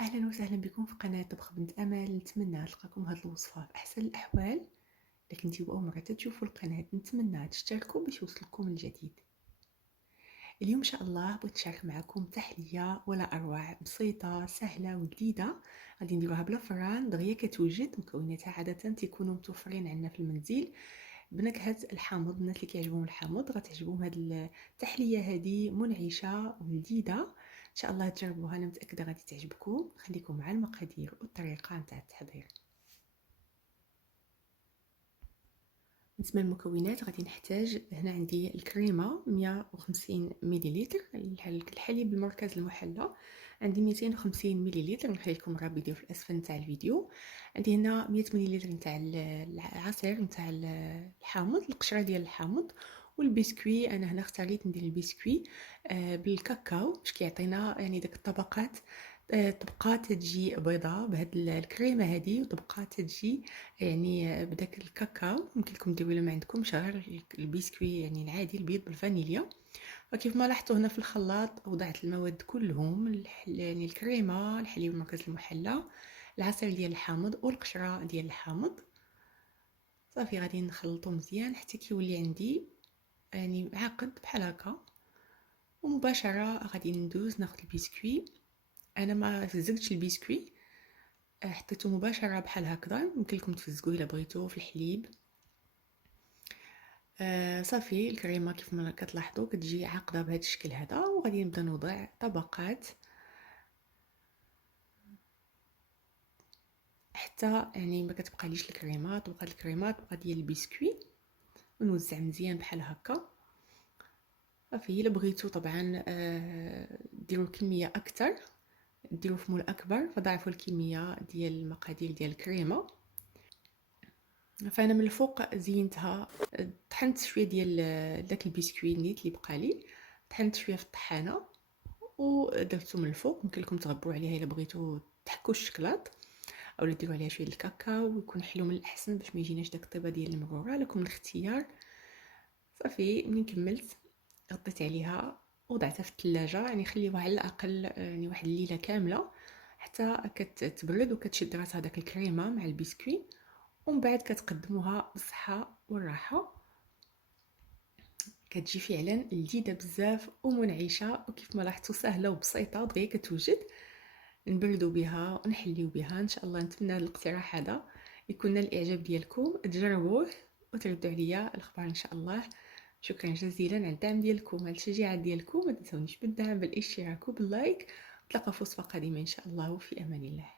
اهلا وسهلا بكم في قناه طبخ بنت امل. نتمنى نلقاكم هاد الوصفه في احسن الاحوال. اذا كنتي اول مره تشوفوا القناه نتمنى تشتركوا باش يوصلكم الجديد. اليوم ان شاء الله بغيت نشارك معكم تحليه ولا اروع بسيطه سهله وجديده. غادي نديروها بلا فران دغيا كتوجد. مكوناتها عاده تيكونوا متوفرين عندنا في المنزل بنكهه الحامض. الناس اللي كيعجبهم الحامض غتعجبهم هاد التحليه هذه منعشه وجديده. ان شاء الله تجربوها، انا متاكده غادي تعجبكم. خليكم مع المقادير والطريقه نتاع التحضير. بالنسبه للمكونات غادي نحتاج هنا عندي الكريمه 150 مليلتر، الحليب المركز المحلى عندي 250 مليلتر، نخلي لكم راه فيديو في الاسفل نتاع الفيديو. عندي هنا 100 مليلتر نتاع العصير نتاع الحامض، القشره ديال الحامض. والبسكوي انا هنا اختاريت ندير البسكوي بالكاكاو باش كيعطينا يعني داك الطبقات. طبقات تجي بيضاء بهاد الكريمه هذه، وطبقات تجي يعني بداك الكاكاو. ممكن لكم ديروا الا ما عندكمش غير البسكوي يعني العادي البيض بالفانيليا. وكيف ما لاحظتوا هنا في الخلاط وضعت المواد كلهم، يعني الكريمه، الحليب المركز المحلى، العصير ديال الحامض والقشره ديال الحامض. صافي غادي نخلطو مزيان حتى كيولي عندي يعني عاقد بحال هكا. ومباشره غادي ندوز ناخذ البسكوي. انا ما فزقتش البسكوي، حطيته مباشره بحال هكذا. يمكن لكم تفزقوه الا بغيتو في الحليب. صافي الكريمه كيف ما كتلاحظوا كتجي عاقده بهذا الشكل هذا. وغادي نبدا نوضع طبقات حتى يعني ما كتبقاليش الكريمه، تبقى الكريمه تبقى ديال البسكوي. ونوزع مزيان بحال هكا. صافي الا بغيتو طبعا ديروا كميه اكثر، ديروا في مول اكبر فضاعفوا الكميه ديال المقادير ديال الكريمه. فانا من الفوق زينتها، طحنت شويه ديال داك البسكوي نيت اللي بقى لي، طحنت شويه في الطحانه ودرتو من الفوق. ممكن لكم تغبروا عليها الا بغيتو تحكوا الشكلاط، اولا ديروا عليها شويه الكاكاو ويكون حلو من الاحسن باش ما يجيناش داك الطيبه ديال المروره. لكم الاختيار. صافي ملي كملت غطيت عليها وضعتها في الثلاجه، يعني خليوها على الاقل يعني واحد الليله كامله حتى كتبرد وكتشد راسها داك الكريمه مع البسكوي. ومن بعد كتقدموها بالصحه والراحه. كتجي فعلا لذيذه بزاف ومنعشه، وكيف ما لاحظتوا سهله وبسيطه دغيا كتوجد. نبردوا بها ونحليو بها ان شاء الله. نتمنى هذا الاقتراح هذا يكون نال الاعجاب ديالكم، تجربوه وتردوا عليا الاخبار ان شاء الله. شكرا جزيلا على الدعم ديالكم، على التشجيعات ديالكم. ما تنسونيش بالدعم بالاشتراك وباللايك. نتلاقاو في وصفه قادمه ان شاء الله، وفي امان الله.